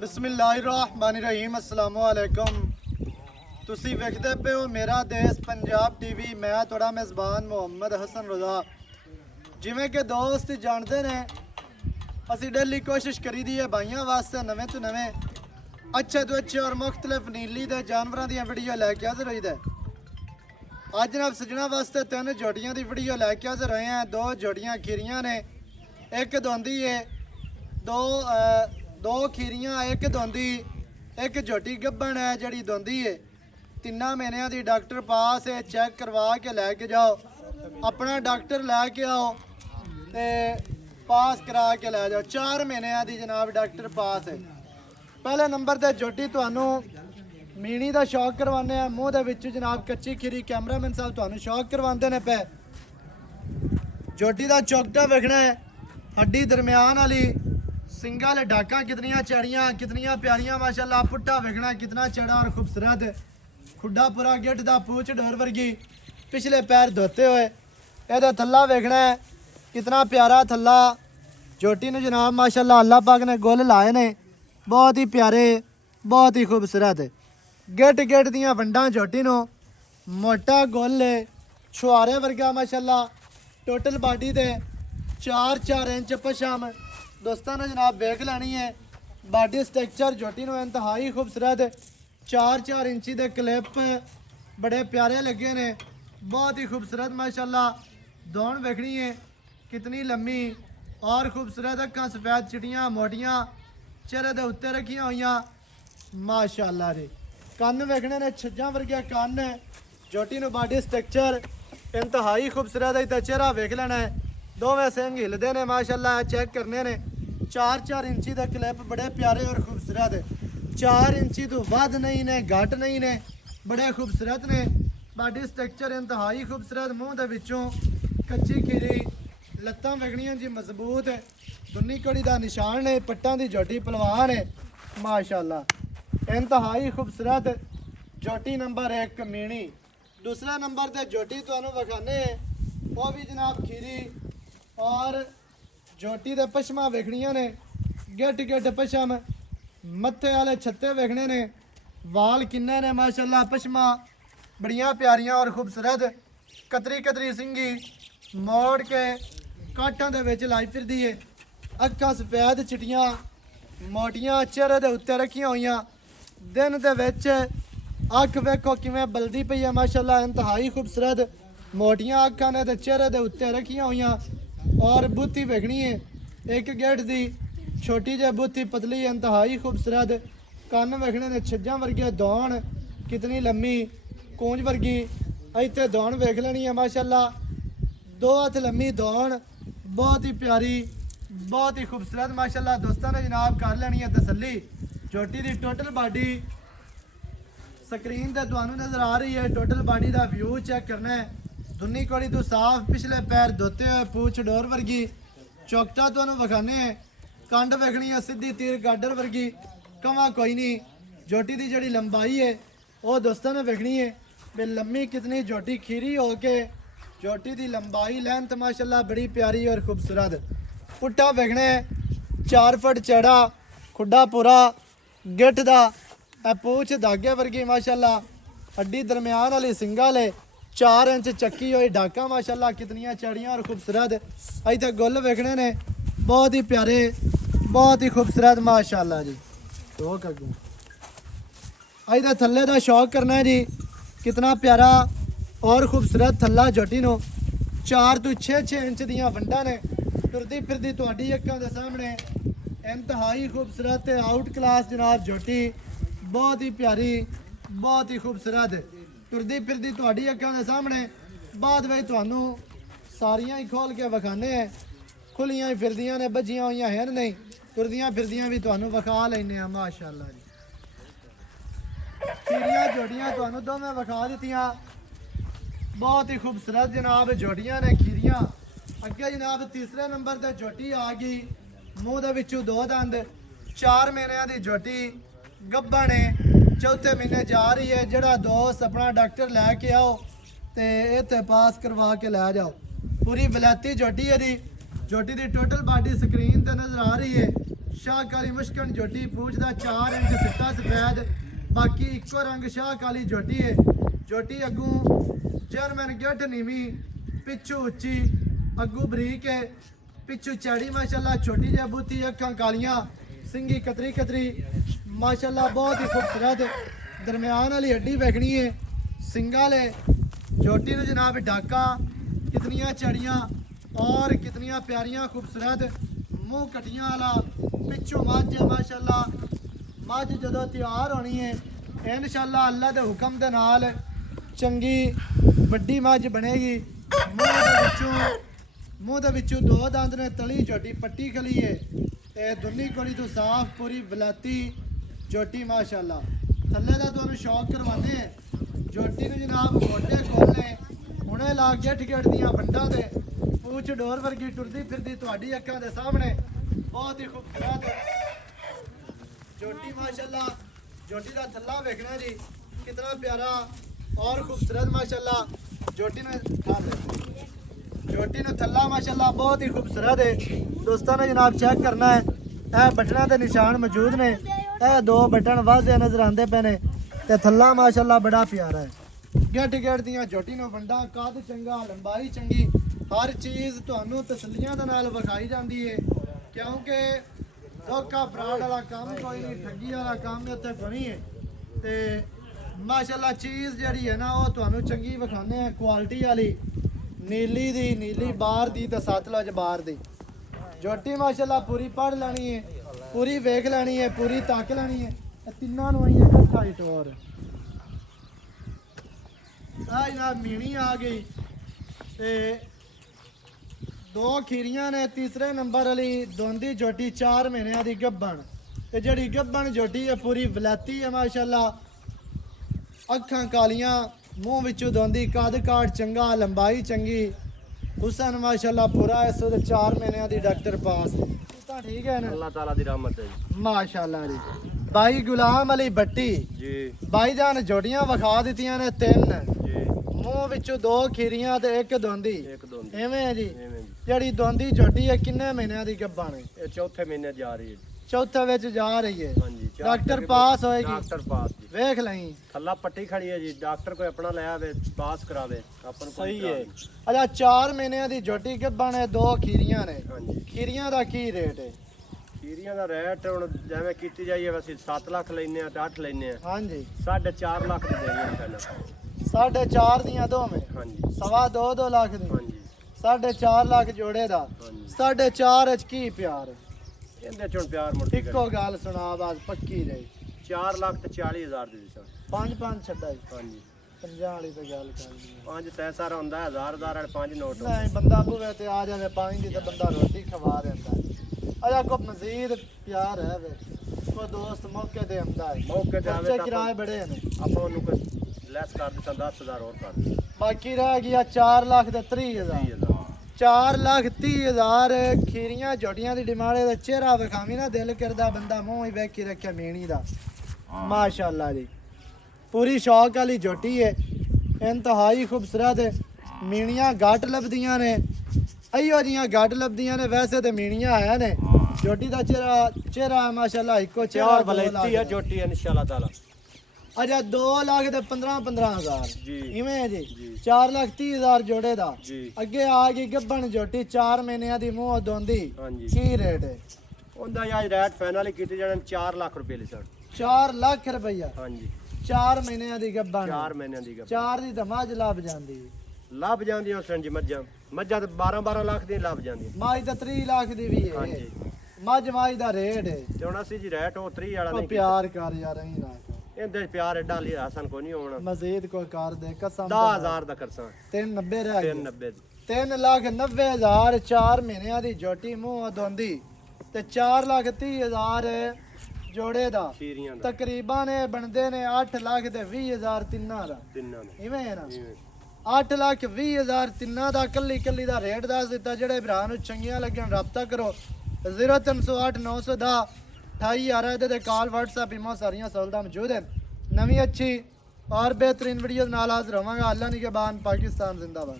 बिस्मिल्लाहिर्रहमानिर्रहीम अस्सलामुअलैकुम। तुसी वेखदे पे हो मेरा देश पंजाब टीवी। मैं थोड़ा मेज़बान मोहम्मद हसन रज़ा। जिमें कि दोस्त जानते ने असी डेली कोशिश करी दी है भाइयों वास्ते नवे तो नवे अच्छे तो अच्छे और मुख्तलिफ नीली दे जानवरों दी वीडियो लैके हाजिर होई दे। अज जनाब सजना वास्ते 3 जोड़ियां दी वीडियो लैके हाजिर होए हैं। 2 जोड़ियां खीरियां ने, एक दोंदी है, दो खीरियां, एक दोंदी, एक झोटी गब्बन है जड़ी दोंदी है। 3 महीनों की डॉक्टर पास है, चेक करवा के लैके जाओ, अपना डॉक्टर लैके आओ ते पास करा के लै जाओ। 4 महीनों की जनाब डॉक्टर पास है। पहले नंबर ते झोटी तुहानू मीनी का शौक करवाने हैं। मूँह दे विच जनाब कच्ची खीरी कैमरामैन साहब तुहानू शौक करवाते हैं पे। झोटी का चौकटा वेखना है, हड्डी दरम्यान वाली, सिंगा ले डाका कितनियां चढ़ियां, कितनियां प्यारियां माशाल्लाह। पुट्ठा वेखना कितना चढ़ा और खूबसूरत, खुड्डा पूरा गिट दा, पूछ डोर वर्गी, पिछले पैर धोते हुए। ਇਹਦਾ थल्ला वेखना है कितना प्यारा थल्ला। झोटी ने जनाब माशाल्लाह अल्लाह पाक ने गुल लाए ने, बहुत ही प्यारे, बहुत ही खूबसूरत। गिट गिट दियां वंडां झोटी नो, मोटा गुल है, छुआरे वर्गा माशाल्लाह। टोटल बॉडी दे 4-4 इंच पछम दोस्तों ने जनाब वेख लैनी है। बॉडी स्ट्रक्चर झोटी नो इंतहाई खूबसूरत, 4-4 इंची दे क्लिप बड़े प्यारे लगे ने, बहुत ही खूबसूरत माशाल्लाह। दौड़ वेखनी है कितनी लम्मी और खूबसूरत। अक्खां सफेद चिटियां मोटियां चेहरे दे उत्ते रखियां हुई माशाल्लाह रे। कन्न वेखने ने छज्जां वर्गे कन्न है। झोटी नो बॉडी स्ट्रक्चर इंतहाई खूबसूरत है। तो चेहरा वेख लेना है, दोवें सिंह हिलते ने माशाल्लाह, चेक करने ने। 4-4 इंची का क्लिप बड़े प्यारे और खूबसूरत, 4 इंची तो वध नहीं ने, घट नहीं ने, बड़े खूबसूरत ने। बॉडी स्ट्रक्चर इंतहाई खूबसूरत। मूँह दे विचों कच्ची खीरी, लत्तां वेखणियां जी मजबूत, दुन्नी कड़ी का निशान है, पट्टां की झोटी पलवान है माशाल्लाह, इंतहाई खूबसूरत। झोटी नंबर 1 मीणी। दूसरा नंबर ते झोटी तुहानू विखाने वो भी जनाब खीरी और झोटी दे पछमा वेखणियां ने, गिट गिट पछम, मत्थे वाले छत्ते वेखने ने, वाल किन्ने ने माशाल्लाह। पछमा बड़ियां प्यारियां और खूबसूरत, कतरी कतरी सिंगी मोड़ के काठां दे विच लाई फिरदी है। अक्खां सफेद चिटियां मोटियां चेहरे दे उत्ते रखियां होईयां। दिन दे विच अख वेखो किवें बलदी पई है माशाल्लाह, इंतहाई खूबसूरत। मोटियां अखां ने ते चेहरे दे उत्ते रखियां होईयां। और बूथी वेखनी है एक गेट दी, छोटी जी बूथी पतली, इंतहाई खूबसूरत। कन्न वेखने ने छज्जां वर्गे, दौड़ कितनी लम्मी, कूंज वर्गी। इत्थे दौड़ वेख लेनी है माशाल्लाह, 2 हथ लम्मी दौड़, बहुत ही प्यारी, बहुत ही खूबसूरत माशाल्लाह। दोस्तों ने जनाब कर लेनी है तसल्ली। झोटी की टोटल बॉडी स्क्रीन पर तुहानू नज़र आ रही है। टोटल बॉडी का व्यू चेक करना है। दुन्नी कड़ी तो साफ, पिछले पैर धोते हुए, पूछ डोर वर्गी। चौकटा तुहानू विखाने हैं, कंड वेखनी है सीधी तीर गाडर वर्गी, कवा कोई नहीं। झोटी की जिहड़ी लंबाई है वो दोस्तों ने वेखनी है भी लम्मी कितनी। झोटी खीरी हो के झोटी की लंबाई लेंथ माशाल्लाह बड़ी प्यारी और खूबसूरत। पुट्ठा वेखने 4 फुट चौड़ा, खुड्डा पूरा गिट दा, पूछ धागे वर्गी माशाल्लाह। हड्डी दरम्यान वाली सिंगा ले, 4 इंच चक्की हुई डाका माशाल्लाह, कितनियां चढ़ियां और खूबसूरत। इतने गुल वेखने ने बहुत ही प्यारे, बहुत ही खूबसूरत माशाल्लाह जी। तो कगू इधर थल्ले का शौक करना है जी, कितना प्यारा और खूबसूरत थल्ला। झोटी नो 4 तो 6 इंच दियां वंडा ने, तुरदी फिरदी तुहाडी अक्खां दे सामने, इंतहाई खूबसूरत आउट क्लास जनाब झोटी, बहुत ही प्यारी, बहुत ही खूबसूरत। तुरदी फिरदी तुहाडी अक्खां दे सामने। बाद में तुहानू सारियां ही खोल के विखाने हैं। खुलियां ही फिरदियां ने, बजियां हुई हैं नहीं, तुरदियां फिरदियां भी तुहानू विखा लैने माशाल्लाह जी। खीरियां झोटियां तुहानू दोवें विखा दित्तियां, बहुत ही खूबसूरत जनाब झोटियां ने खीरियां। अगे जनाब तीसरे नंबर पर झोटी आ गई, मूँह दे विचों 2 दंद, 4 महीनों की झोटी गब्बन है, 4थे महीने जा रही है। जड़ा दोस्त अपना डॉक्टर लैके आओ तो इत्थे पास करवा के लै जाओ। पूरी वलैती झोटी है दी। झोटी की टोटल बॉडी स्क्रीन पर नज़र आ रही है। शाह काली मुश्कन झोटी पूछ दा 4 इंच सिट्टा सफेद बाकी इको रंग शाह काली झोटी है झोटी अगू जर्मन गिट नीवी पिछू उच्ची अगू बरीक है पिछू चैड़ी माशाल्लाह छोटी जी बूती अखां कालियां सिंगी कतरी कतरी माशाल्लाह बहुत ही खूबसूरत दरम्यान वाली हड्डी वेखनी है सिंगल है झोटी ने जनाब डाका कितनियां चढ़ियां और कितनियां प्यारियां खूबसूरत मुंह कटियां वाला पिछू मझ है माशाल्लाह मझ जदों तैयार होनी है इंशाल्लाह अल्लाह के हुक्म दे नाल चंगी वड्डी मझ बनेगी मूँह दे विचों 2 दंद ने तली झोटी पट्टी खली है ते दुन्नी कोली तो साफ पूरी बलाती झोटी माशाल्लाह थल्ले दा तुहानूं शौक करवाने झोटी ने जनाब गोडे खोलने हुणे ला गेट गेट दियां बंडां ते पूछ डोर वर्गी टुरदी फिरदी तुहाडी अक्खां दे सामने बहुत ही खूबसूरत झोटी माशाल्लाह झोटी दा थल्ला वेखना जी कितना प्यारा और खूबसूरत माशाल्लाह झोटी ने थल्ला माशाल्लाह बहुत ही खूबसूरत है दोस्तों ने जनाब चेक करना है ਇਹ ਬਟਨਾਂ ਦੇ ਨਿਸ਼ਾਨ ਮੌਜੂਦ ਨੇ ਇਹ 2 ਬਟਨ ਵਾਜ਼ੇ ਨਜ਼ਰ ਆਉਂਦੇ ਪਏ ਨੇ ਤੇ ਥੱਲਾ ਮਾਸ਼ਾਅੱਲਾ ਬੜਾ ਪਿਆਰਾ ਹੈ ਗਿੱਟ ਗਿੱਟ ਦੀਆਂ ਝੋਟੀ ਨੂੰ ਵੰਡਾ ਕੱਦ ਚੰਗਾ ਲੰਬਾਈ ਚੰਗੀ ਹਰ ਚੀਜ਼ ਤੁਹਾਨੂੰ ਤਸੱਲੀਆਂ ਦੇ ਨਾਲ ਵਿਖਾਈ ਜਾਂਦੀ ਹੈ ਕਿਉਂਕਿ ਧੋਖਾ ਫਰਾਡ ਵਾਲਾ ਕੰਮ ਕੋਈ ਨਹੀਂ ਠੱਗੀ ਵਾਲਾ ਕੰਮ ਇੱਥੇ ਕੋਈ ਹੈ ਤੇ ਮਾਸ਼ਾਅੱਲਾ ਚੀਜ਼ ਜਿਹੜੀ ਹੈ ਨਾ ਉਹ ਤੁਹਾਨੂੰ ਚੰਗੀ ਵਿਖਾਉਂਦੇ ਆ ਕੁਆਲਿਟੀ ਵਾਲੀ नीली बार दी तो सतलुज बार दी झोटी माशाल्लाह पूरी पढ़ लेनी है पूरी वेख लेनी है पूरी तक लेनी है तिन्ना नूं ही इकट्ठा ही टोर जनाब मीनी आ गई ते 2 खीरियां ने तीसरे नंबर वाली दोंदी झोटी 4 महीनों की गब्बन ते जिहड़ी गब्बन झोटी है पूरी वलैती है माशाल्लाह अखां कालियां मूँह विचों दोंदी कद काट चंगा लंबाई चंगी हुसन माशाल्लाह पूरा इस 4 महीनों की डॉक्टर पास ठीक है ना अल्लाह ताला दी रहमत है माशाल्लाह जी भाई गुलाम अली भट्टी जी भाई जान जोड़ियां विखा दित्तियां ने 3 जी मूँह विचों 2 खीरियां ते 1 दोंदी एवें है जी एवें जिहड़ी दोंदी झोटी है किन्ने महीनों की गब्बन है ये चौथे महीने जा रही है चौथे विच जा रही है हां जी डॉक्टर पास होएगी डॉक्टर पास जी वेख लई थल्ला पट्टी खड़ी है जी डॉक्टर कोई अपना ले आवे पास करावे अपन को सही है अच्छा 4 महीने की झोटी गब्बन है 2 खीरियां ने हां जी खीरियां दा की रेट है खीरियां दा रेट हुन जिवें कीती जाइए वैसे 7 लाख लेने आ 8 लेने आ हां जी 4.5 लाख दी देनी है पहले 4.5 दियां दो में हां जी 2.5 लाख दी हां जी 4.5 लाख जोड़े दा हां जी 4.5 च की प्यार ਇਹਦੇ ਚੋਂ ਪਿਆਰ ਮੁੜ ਕੇ ਇੱਕੋ ਗੱਲ ਸੁਣਾ ਬਾਤ ਪੱਕੀ ਰਹੀ 4 ਲੱਖ ਤੇ 40 ਹਜ਼ਾਰ ਦੀ ਦਿੱਤਾ 5 ਛੱਡਾ ਜੀ ਹਾਂਜੀ 50 ਵਾਲੀ ਤੇ ਗੱਲ ਕਰਨੀ 5 ਤੈ ਸਾਰਾ ਹੁੰਦਾ 1000 ਵਾਲੇ 5 ਨੋਟ ਨਹੀਂ ਬੰਦਾ ਬੁਵੇ ਤੇ ਆ ਜਾਵੇ 5 ਦੀ ਤੇ ਬੰਦਾ ਰੋਟੀ ਖਵਾ ਦਿੰਦਾ ਅਜਾ ਕੋ ਮਜ਼ੀਦ ਪਿਆਰ ਹੈ ਵੇ ਕੋ ਦੋਸਤ ਮੌਕੇ ਤੇ ਆਉਂਦਾ ਹੈ ਮੌਕੇ ਤੇ ਆਵੇ ਬੱਚੇ ਤਾਂ ਕਿਰਾਏ ਬੜੇ ਨੇ ਆਪਾਂ ਉਹਨੂੰ ਕੋਈ ਲੈਸ ਕਰ ਦਿੱਤਾ 10000 ਹੋਰ ਕਰ ਦਿੱਤਾ ਬਾਕੀ ਰਹਿ ਗਿਆ 4 ਲੱਖ ਤੇ 30000 4 ਲੱਖ 30,000 खीरियां झोटियां की डिमांड है चेहरा विखावी ना दिल करदा बंदा मूँह ही वेख के रखे मेणी दा माशाल्लाह जी पूरी शौक वाली झोटी है इंतहाई खूबसूरत है मीणियां घट लभदियां ने अयो जियां घट लभदियां ने वैसे तो मीणियां है ने झोटी दा चेहरा माशाल्लाह इको चेहरा और बलैती है झोटी है इंशाल्लाह ताला अच्छा 2 लाख ते 15,000 जी इवें है जी 4 लाख 30,000 जोड़े दा जी ਅੱਗੇ ਆ ਗਈ ਗੱਬਣ ਝੋਟੀ 4 ਮਹੀਨਿਆਂ ਦੀ ਮੂੰਹ ਦੋਂਦੀ ਹਾਂਜੀ ਕੀ ਰੇਟ ਹੈ ਉਹਦਾ ਯਾਰ ਰੇਟ ਫਾਈਨਲ ਹੀ ਕੀਤੇ ਜਾਣ 4 ਲੱਖ ਰੁਪਏ ਲਈ ਸਰ 4 ਲੱਖ ਰੁਪਈਆ ਹਾਂਜੀ 4 ਮਹੀਨਿਆਂ ਦੀ ਗੱਬਣ 4 ਮਹੀਨਿਆਂ ਦੀ ਗੱਲ 4 ਦੀ ਤਾਂ ਮੱਝ ਲੱਭ ਜਾਂਦੀ ਲੱਭ ਜਾਂਦੀਆਂ ਸਨ ਜੀ ਮੱਝਾਂ ਤੇ 12 ਲੱਖ ਦੀਆਂ ਲੱਭ ਜਾਂਦੀਆਂ ਮੱਝ ਤਾਂ 30 ਲੱਖ ਦੀ ਵੀ ਹੈ ਹਾਂਜੀ ਮੱਝ ਦਾ ਰੇਟ ਹੈ ਤੇ ਹੁਣ ਅਸੀਂ ਜੀ ਰੇਟ ਉਹ 30 ਵਾਲਾ ਉਹ ਨਹੀਂ ਪਿਆਰ ਕਰ ਯਾਰ ਅਹੀਂ ਨਾ ਇਹਦੇ ਚ ਪਿਆਰ ਐਡਾ ਲਈ ਹਸਨ ਕੋਈ ਨਹੀਂ ਹੋਣਾ ਮਜ਼ੀਦ ਕੋਈ ਕਰ ਦੇ ਕਸਮ 10000 ਦਾ ਕਰਸਾਂ 390 ਰਹਿ ਗਏ 390 3,90,000 4 ਮਹੀਨਿਆਂ ਦੀ ਝੋਟੀ ਮੂੰਹ ਦੋਂਦੀ ਤੇ 4,30,000 ਜੋੜੇ ਦਾ ਖੀਰੀਆਂ ਦਾ ਤਕਰੀਬਨ ਇਹ ਬਣਦੇ ਨੇ 8 ਲੱਖ ਤੇ 20,000 ਤਿੰਨਾਂ ਦਾ ਤਿੰਨਾਂ ਨੇ ਇਵੇਂ ਹੈ ਨਾ ਇਵੇਂ। 8 ਲੱਖ 20,000 ਤਿੰਨਾਂ ਦਾ ਕੱਲੀ ਦਾ ਰੇਟ ਦੱਸ ਦਿੱਤਾ ਜਿਹੜੇ ਭਰਾ ਨੂੰ ਚੰਗੀਆਂ ਲੱਗਣ ਰਾਬਤਾ ਕਰੋ 0308 910 2811 ਇਹਦੇ ਤੇ ਕਾਲ WhatsApp ਇਮੋ ਸਾਰੀਆਂ ਸਹੂਲਤਾਂ ਮੌਜੂਦ ਹਨ ਨਵੀਂ ਅੱਛੀ और बेहतरीन वीडियो नाल हाजिर होवांगा अल्लाह निगहबान पाकिस्तान जिंदाबाद।